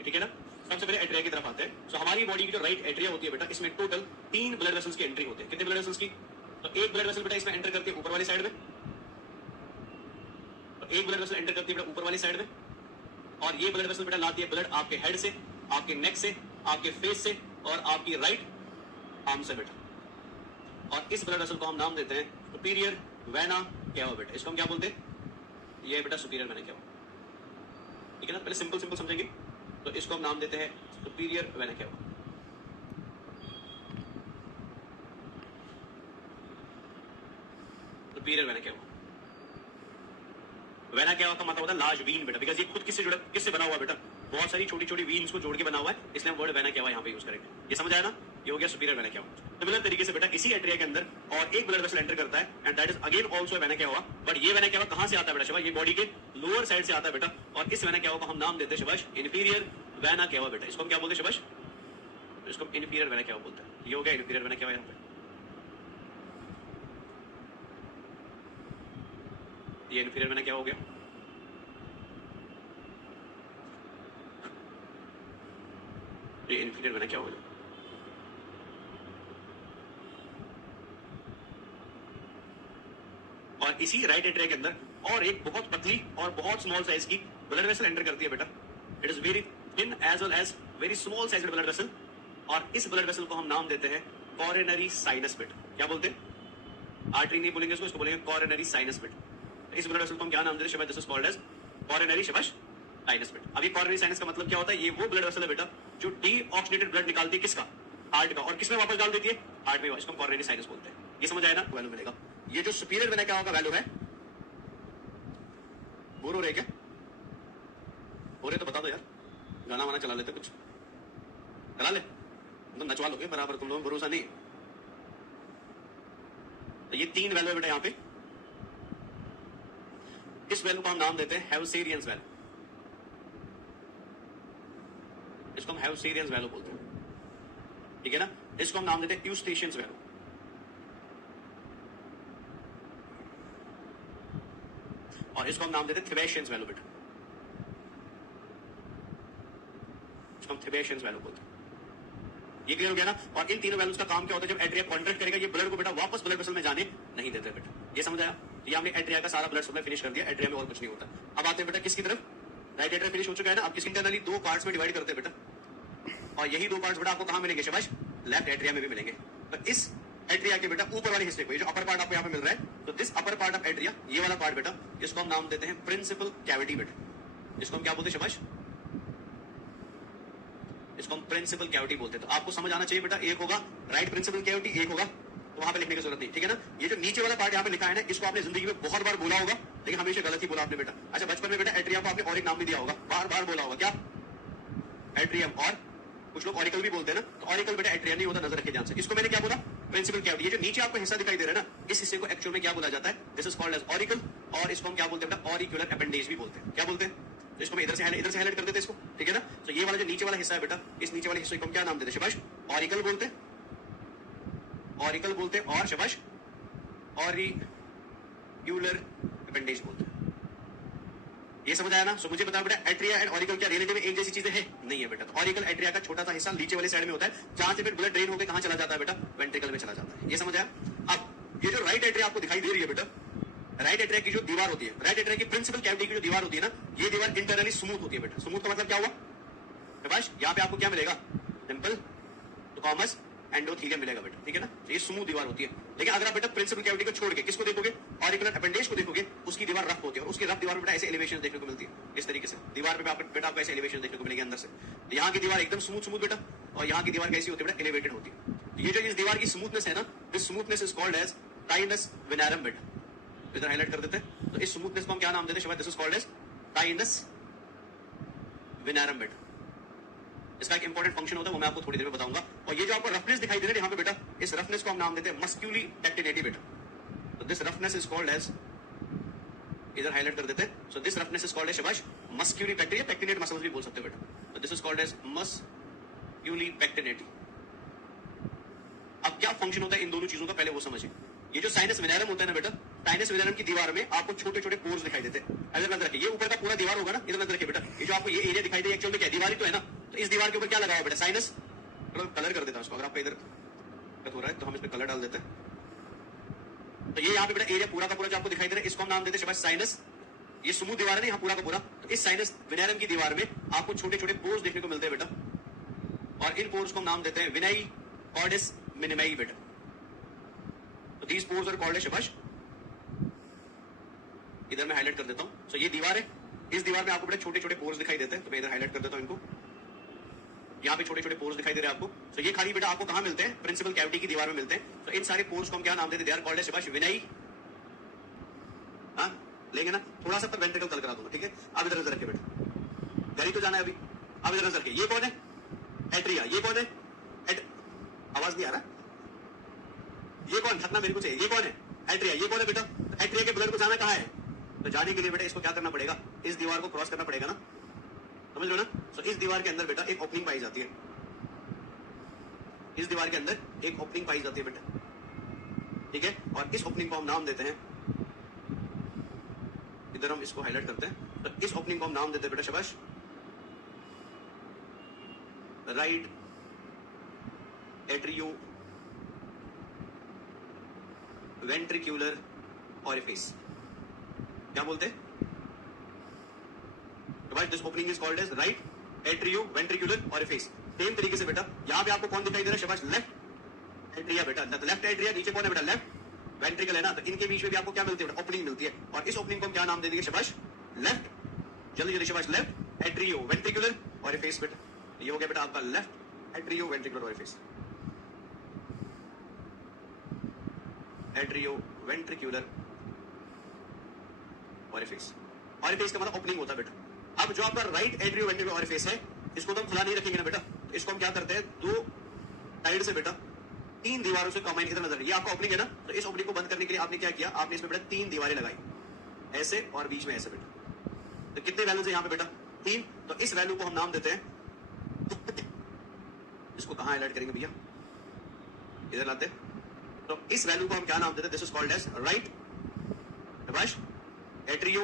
की, ठीक है ना। सबसे पहले एट्रिया की तरफ आते हैं। सो हमारी बॉडी की जो राइट एट्रिया होती है बेटा, इसमें टोटल 3 ब्लड वेसल्स की एंट्री होती है। कितने ब्लड वेसल्स की? तो एक ब्लड वेसल बेटा इसमें एंटर करती है ऊपर वाली साइड में, तो एक ब्लड वेसल एंटर करती है बेटा ऊपर वाली साइड में, और ये ब्लड वेसल बेटा लाती है ब्लड आपके हेड से, आपके नेक से, आपके फेस से और आपकी राइट आर्म से बेटा। और इस ब्लड वेसल को हम नाम देते हैं सुपीरियर वेना केवा बेटा। इसको हम क्या बोलते हैं? ये बेटा सुपीरियर वेना केवा, ठीक है ना। पहले सिंपल सिंपल समझेंगे। तो इसको हम नाम देते हैं superior vena cava. Superior vena cava. Vena cava का मतलब होता है लार्ज वीन बेटा, बिकॉज ये खुद किससे जुड़ा, किससे बना हुआ बेटा? बहुत सारी छोटी छोटी वीन्स को जोड़ के बना हुआ है, इसलिए हम वर्ड वेना केवा यहाँ पे यूज करेंगे। ये समझ आया ना? ये हो गया सुपीरियर वेना केवा। सिमिलर तरीके से बेटा इसी एट्रिया के अंदर और एक ब्लड वेसल एंटर करता है, and that is again also vena cava. But ये वेना केवा कहां से आता है बेटा शिवाश? ये बॉडी के लोअर साइड से आता है बेटा, और इस वेना केवा को हम नाम देते हैं शिवाश इन्फीरियर वेना केवा बेटा। इसको हम क्या बोलते हैं शिवाश? इसको इन्फीरियर वेना केवा बोलते हैं। ये हो गया इन्फीरियर वेना केवा। यहाँ पे ये इन्फीरियर वेना केवा हो गया। ये इन्फीरियर वेना केवा हो गया। और इसी राइट एट्रिया के अंदर और एक बहुत पतली और बहुत स्मॉल साइज की ब्लड वेसल एंटर करती है बेटा। It is very thin as well as very small size blood vessel, और इस ब्लड वेसल को हम नाम देते हैं कॉरोनरी साइनस बेटा। क्या बोलते हैं? आर्टरी नहीं बोलेंगे इसको बोलेंगे कॉरोनरी साइनस बेटा। इस ब्लड वेसल को हम क्या नाम देते हैं शिवाश? This is called as coronary शिवाश साइनस बेटा। अभी कॉरोनरी साइनस का मतलब क्या होता है? ये वो ब्लड वेसल है बेटा जो डीऑक्सीडेटेड ब्लड निकालती है किसका? हार्ट का, और किसमें वापस डाल देती है? हार्ट में। इसको कॉरोनरी साइनस बोलते हैं। ये समझ आया ना? वैल्यू मिलेगा। ये जो सुपीरियर वेना केवा का वैल्यू है, बोर हो रहे क्या? हो रहे तो बता दो यार, गाना वाना चला लेते, कुछ चला ले, तुम नचवा लोगे बराबर, तुम लोगों को भरोसा नहीं। तो ये 3 वैल्यू है बेटा यहाँ पे। इस वैल्यू को हम नाम देते हैं हेवसेरियंस वैल्यू। इसको हम हेवसेरियंस वैल्यू बोलते हैं, ठीक है ना। इसको हम नाम देते हैं यूस्टेशियंस वैल्यू। और इसको हम नाम देते हैं थिबेशियंस वैल्यू बेटा। इसको हम थिबेशियंस वैल्यू बोलते हैं। ये क्लियर हो गया ना? और इन तीनों वैल्यूज का काम क्या होता है? जब एट्रिया कॉन्ट्रैक्ट करेगा, ये ब्लड को बेटा वापस ब्लड वेसल में जाने नहीं देते बेटा। ये समझ आया? ये हमने एट्रिया का सारा ब्लड सप्लाई फिनिश कर दिया, एट्रिया में और कुछ नहीं होता। अब आते हैं बेटा किसकी तरफ? राइट एट्रिया फिनिश हो चुका है ना। अब किसकी इंटरनली 2 पार्ट्स में डिवाइड करते हैं बेटा, और यही 2 पार्ट्स बेटा आपको कहां मिलेंगे शिवाश? लेफ्ट एट्रिया में भी मिलेंगे। तो इस एट्रिया के बेटा ऊपर वाले हिस्से को, ये जो अपर पार्ट आपको यहाँ पे मिल रहा है, तो this upper part of atria, ये वाला पार्ट बेटा, इसको हम नाम देते हैं प्रिंसिपल कैविटी बेटा। इसको हम क्या बोलते हैं शिवाश? इसको हम प्रिंसिपल कैविटी बोलते हैं। तो आपको समझ आना चाहिए बेटा, एक होगा राइट प्रिंसिपल कैविटी, एक होगा, तो वहां पे लिखने की जरूरत नहीं, ठीक है ना। ये जो नीचे वाला पार्ट यहाँ पे लिखा है ना, इसको आपने जिंदगी में बहुत बार बोला होगा, लेकिन हमेशा गलत ही बोला आपने बेटा। अच्छा, बचपन में बेटा एट्रिया को आपने और एक नाम भी दिया होगा, बार बार बोला होगा, क्या? एट्रियम। और कुछ लोग ऑरिकल भी बोलते हैं ना, तो ऑरिकल बेटा एट्रियम नहीं होता, नजर रखे ध्यान से। इसको मैंने क्या बोला? Principal cavity. ये जो नीचे आपको हिस्सा दिखाई दे रहा है ना, इस हिस्से को एक्चुअल में क्या बोला जाता है? This is called as auricle, और इसको हम क्या बोलते हैं बेटा? ऑरिक्यूलर अपेंडेज भी बोलते हैं। क्या बोलते हैं? तो इसको मैं इधर से हाईलाइट कर देते हैं इसको, ठीक है ना। तो ये वाला जो नीचे वाला हिस्सा है बेटा, इस नीचे वाले हिस्से को हम क्या नाम देते हैं शिवाश? ऑरिकल बोलते हैं, ऑरिकल बोलते हैं, और शिवाश ऑरिक्यूलर अपेंडेज बोलते हैं। ये समझ आया ना? सो मुझे बताओ बेटा, एट्रिया एंड ऑरिकल क्या रिलेटिव एक जैसी चीजें हैं? नहीं है बेटा। तो ऑरिकल एट्रिया का छोटा सा हिस्सा नीचे वाले साइड में होता है, जहां से फिर ब्लड ड्रेन होकर कहां चला जाता है बेटा? वेंट्रिकल में चला जाता है। ये समझ आया? अब ये जो राइट एट्रिया आपको दिखाई दे रही है बेटा, राइट एट्रिया की जो दीवार होती है, राइट एट्रिया की प्रिंसिपल कैविटी की जो दीवार होती है ना, ये दीवार इंटरनली स्मूथ होती है बेटा। स्मूथ का मतलब क्या हुआ शिवाश? यहाँ पे आपको क्या मिलेगा? सिंपल तो कॉमस एंडोथीलियम मिलेगा बेटा, ठीक है ना। ये स्मूथ दीवार होती है। लेकिन अगर आप बेटा प्रिंसिपल कैविटी को छोड़ के किसको देखोगे? ऑरिकुलर अपेंडेज को देखोगे, उसकी दीवार रफ होती है, और उसकी रफ दीवार में बेटा ऐसे एलिवेशन देखने को मिलती है। इस तरीके से दीवार पे बेटा आपको ऐसे एलिवेशन देखने को मिलेंगे अंदर से। यहाँ की दीवार एकदम स्मूथ बेटा, और यहाँ की दीवार कैसी होती है बेटा? एलिवेटेड होती है। तो ये जो इस दीवार की स्मूथनेस है ना, this smoothness is called as sinus venarum बेटा। इधर हाईलाइट कर देते हैं। तो इस स्मूथनेस को हम क्या नाम देते हैं? This is called as sinus venarum बेटा। इसका एक इंपॉर्टेंट फंक्शन होता है, वो मैं आपको थोड़ी देर में बताऊंगा। और ये जो आपको रफनेस दिखाई दे रही है यहाँ पे बेटा, इस रफनेस को हम नाम देते हैं मस्क्यूली टेक्टिनेटी बेटा। तो this roughness is called as, इधर हाईलाइट कर देते हैं। So this roughness is called as शिवाश मस्क्यूली पेक्टिनेटी, पेक्टिनेट मसल्स भी बोल सकते हो बेटा। तो this is called as musculi pectinati. अब क्या फंक्शन होता है इन दोनों चीजों का, पहले वो समझिए। ये जो साइनस वेनारम होता है ना बेटा, साइनस वेनरम की दीवार में आपको छोटे छोटे पोर्स दिखाई देते हैं। इधर नजर रखिए, ये ऊपर का पूरा दीवार होगा ना, इधर नजर रखिए बेटा, ये जो आपको ये एरिया दिखाई दे एक्चुअल में क्या दीवार ही तो है ना, तो इस दीवार के ऊपर क्या लगा हुआ बेटा, साइनस। चलो कलर कर देता हूं इसको, अगर आपका इधर दिक्कत हो रहा है तो हम इस पे कलर डाल देते हैं। तो ये यहाँ पे बेटा एरिया पूरा का पूरा जो आपको दिखाई दे रहा है, इसको हम नाम देते हैं शाबाश साइनस। ये स्मूथ दीवार है ना यहाँ पूरा का पूरा, तो इस साइनस वेनरम की दीवार में आपको छोटे छोटे पोर्स देखने को मिलते हैं बेटा, और इन पोर्स को हम नाम देते हैं विनाई कॉर्डिस मिनिमाई बेटा। तो दीज पोर्स आर कॉल्ड शाबाश, इधर मैं हाईलाइट कर देता हूं। सो ये दीवार है, इस दीवार में आपको बड़े छोटे छोटे पोर्स दिखाई देते हैं, तो मैं इधर हाईलाइट कर देता हूं इनको। यहाँ पे छोटे छोटे पोर्स दिखाई दे रहे हैं आपको। सो ये खाली बेटा आपको कहां मिलते हैं, प्रिंसिपल कैविटी की दीवार में मिलते हैं। तो इन सारे पोर्स को हम क्या नाम देते हैं, दे आर कॉल्ड शाबाश विनाई। हाँ लेंगे ना, थोड़ा सा पर वेंट्रिकल कल करा दूंगा, ठीक है। अब इधर नजर रखिए बेटा, घर ही तो जाना है अभी। अब इधर नजर रखिए, ये कौन है, एट्रिया। ये कौन है, आवाज नहीं आ रहा, ये कौन, थकना मेरे को चाहिए, ये कौन है, एट्रिया। ये कौन है बेटा, एट्रिया के ब्लड को जाना कहां है, तो जाने के लिए बेटा इसको क्या करना पड़ेगा, इस दीवार को क्रॉस करना पड़ेगा ना, समझ लो ना। तो इस दीवार के अंदर बेटा एक ओपनिंग पाई जाती है, इस दीवार के अंदर एक ओपनिंग पाई जाती है बेटा, ठीक है। और इस ओपनिंग को हम नाम देते हैं, इधर हम इसको हाईलाइट करते हैं, तो इस ओपनिंग को हम नाम देते हैं बेटा शाबाश राइट एट्रियो वेंट्रिक्यूलर ऑरिफिस। क्या बोलते हैं, this opening is called as right atrioventricular orifice. Same तरीके से बेटा यहां पे आपको कौन दिखाई दे रहा है शाबाश, लेफ्ट एट्रिया बेटा, लेफ्ट एट्रिया, नीचे कौन है बेटा, लेफ्ट वेंट्रिकल है ना, तो इनके बीच में भी आपको क्या मिलती है बेटा, ओपनिंग मिलती है। और इस ओपनिंग को हम क्या नाम दे देंगे शाबाश, लेफ्ट, जल्दी जल्दी शाबाश, लेफ्ट एट्रियो वेंट्रिकुलर ऑरिफिस बेटा। ये हो गया बेटा आपका left atrio ventricular orifice, atrio ventricular orifice. Orifice का मतलब ओपनिंग होता है बेटा। अब जो आपका राइट एट्रियो वेंट्रिकुलर ऑरिफिस है, इसको तो हम खुला नहीं रखेंगे ना बेटा, तो इसको हम क्या करते हैं, दो साइड से बेटा तीन दीवारों से कंबाइन, इधर नजर, ये आपका ओपनिंग है ना, तो इस ओपनिंग को बंद करने के लिए आपने क्या किया, आपने इसमें बेटा तीन दीवारें लगाई, ऐसे और बीच में ऐसे बेटा। तो कितने वैल्यूज है यहाँ पे बेटा, तीन। तो इस वैल्यू को हम नाम देते हैं, इसको कहां हाईलाइट करेंगे भैया, इधर लाते हैं। तो इस वैल्यू को हम क्या नाम देते हैं, this is called as right शाबाश एट्रियो